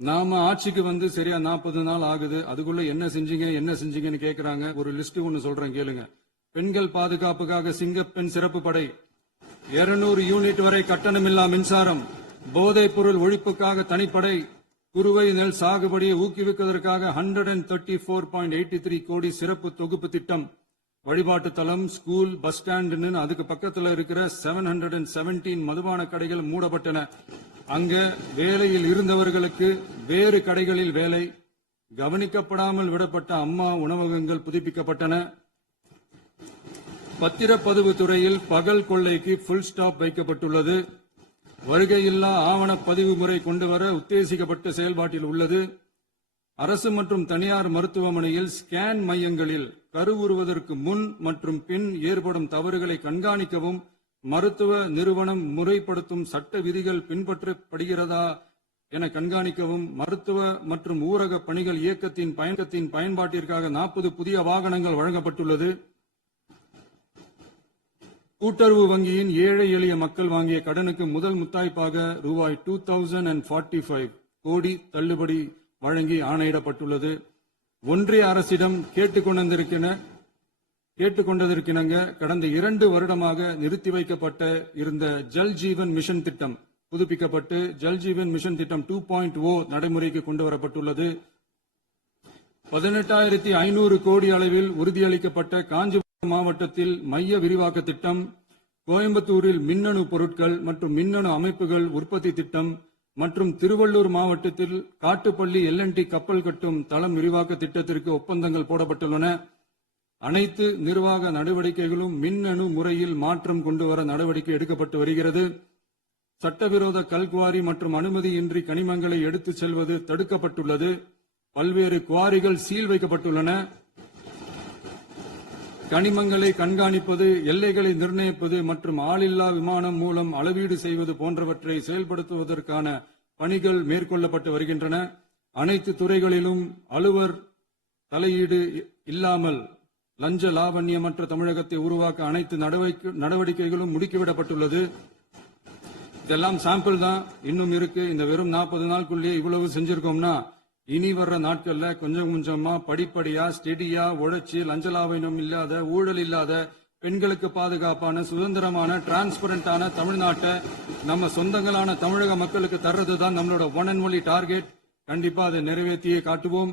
நாம ஆட்சிக்கு வந்து சரியா 40 நாள் ஆகுது. அதுக்குள்ள என்ன செஞ்சீங்கன்னு கேக்குறாங்க. ஒரு லிஸ்ட் ஒன்னு சொல்றேன் கேளுங்க. பெண்கள் பாதுகாப்புக்காக சிங்கப்பெண் சிறப்பு படை, 200 யூனிட் வரை கட்டணமில்லா மின்சாரம், போதைப் பொருள் ஒழிப்புக்காக தனிப்படை, குறுவை நெல் சாகுபடியை ஊக்குவிப்பதற்காக 134.83 கோடி சிறப்பு தொகுப்பு திட்டம், வழிபாட்டு தலம், ஸ்கூல், பஸ் ஸ்டாண்ட், அதுக்கு பக்கத்துல இருக்கிற 717 மதுபான கடைகள் மூடப்பட்டன. அங்க வேலையில் இருந்தவர்களுக்கு வேறு கடைகளில் வேலை, கவனிக்கப்படாமல் விடப்பட்ட அம்மா உணவகங்கள் புதுப்பிக்கப்பட்டன. பத்திரப்பதிவு துறையில் பகல் கொள்ளைக்கு புல் ஸ்டாப் வைக்கப்பட்டுள்ளது. வருகையில்லா ஆவணப்பதிவு முறை கொண்டுவர உத்தேசிக்கப்பட்ட செயல்பாட்டில் உள்ளது. அரசு மற்றும் தனியார் மருத்துவமனையில் ஸ்கேன் மையங்களில் கருவுறுவதற்கு முன் மற்றும் பின் ஏற்படும் தவறுகளை கண்காணிக்கவும், மருத்துவ நிறுவனம் முறைப்படுத்தும் சட்ட விதிகள் பின்பற்றப்படுகிறதா என கண்காணிக்கவும், மருத்துவ மற்றும் ஊரக பணிகள் இயக்கத்தின் பயன்பாட்டிற்காக 40 புதிய வாகனங்கள் வழங்கப்பட்டுள்ளது. கூட்டுறவு வங்கியின் ஏழை எளிய மக்கள் வாங்கிய கடனுக்கு முதல் முத்தாய்ப்பாக ரூபாய் 2045 கோடி தள்ளுபடி வழங்கி ஆணையிடப்பட்டுள்ளது. ஒன்றிய அரசிடம் கேட்டுக்கொண்டதற்கிணங்க கடந்த 2 வருடமாக நிறுத்தி வைக்கப்பட்ட இருந்த ஜல் ஜீவன் மிஷன் திட்டம் புதுப்பிக்கப்பட்டு ஜல் ஜீவன் மிஷன் திட்டம் 2.0 நடைமுறைக்கு கொண்டு வரப்பட்டுள்ளது. 18,500 கோடி அளவில் உறுதியளிக்கப்பட்ட காஞ்சிபுரம் மாவட்டத்தில் மைய விரிவாக்க திட்டம், கோயம்புத்தூரில் மின்னணு பொருட்கள் மற்றும் மின்னணு அமைப்புகள் உற்பத்தி திட்டம் மற்றும் திருவள்ளூர் மாவட்டத்தில் காட்டுப்பள்ளி LNT கப்பல் கட்டும் தளம் விரிவாக்க திட்டத்திற்கு ஒப்பந்தங்கள் போடப்பட்டுள்ளன. அனைத்து நிர்வாக நடவடிக்கைகளும் மின்னணு முறையில் மாற்றம் கொண்டுவர நடவடிக்கை எடுக்கப்பட்டு வருகிறது. சட்டவிரோத கல்குவாரி மற்றும் அனுமதியின்றி கனிமங்களை எடுத்துச் செல்வது தடுக்கப்பட்டுள்ளது. பல்வேறு குவாரிகள் சீல் வைக்கப்பட்டுள்ளன. கனிமங்களை கண்காணிப்பது, எல்லைகளை நிர்ணயிப்பது மற்றும் ஆளில்லா விமானம் மூலம் அளவீடு செய்வது போன்றவற்றை செயல்படுத்துவதற்கான பணிகள் மேற்கொள்ளப்பட்டு வருகின்றன. அனைத்து துறைகளிலும் அலுவலர் தலையீடு இல்லாமல் லஞ்ச லாவண்யமற்ற தமிழகத்தை உருவாக்க அனைத்து நடவடிக்கைகளும் முடுக்கிவிடப்பட்டுள்ளது. இதெல்லாம் சாம்பிள் தான், இன்னும் இருக்கு. இந்த வெறும் 40 நாளுக்குள்ளே இவ்வளவு செஞ்சிருக்கோம்னா இனி வர்ற நாட்கள்ல கொஞ்சம் கொஞ்சமா படிப்படியா ஸ்டெடியா உழைச்சி லஞ்ச லாவண்யம் இல்லாத, ஊழல் இல்லாத, பெண்களுக்கு பாதுகாப்பான, சுதந்திரமான, டிரான்ஸ்பரண்டான தமிழ்நாட்டை நம்ம சொந்தங்களான தமிழக மக்களுக்கு தர்றதுதான் நம்மளோட ஒன் அண்ட் ஒன்லி டார்கெட். கண்டிப்பா அதை நிறைவேற்றியே காட்டுவோம்.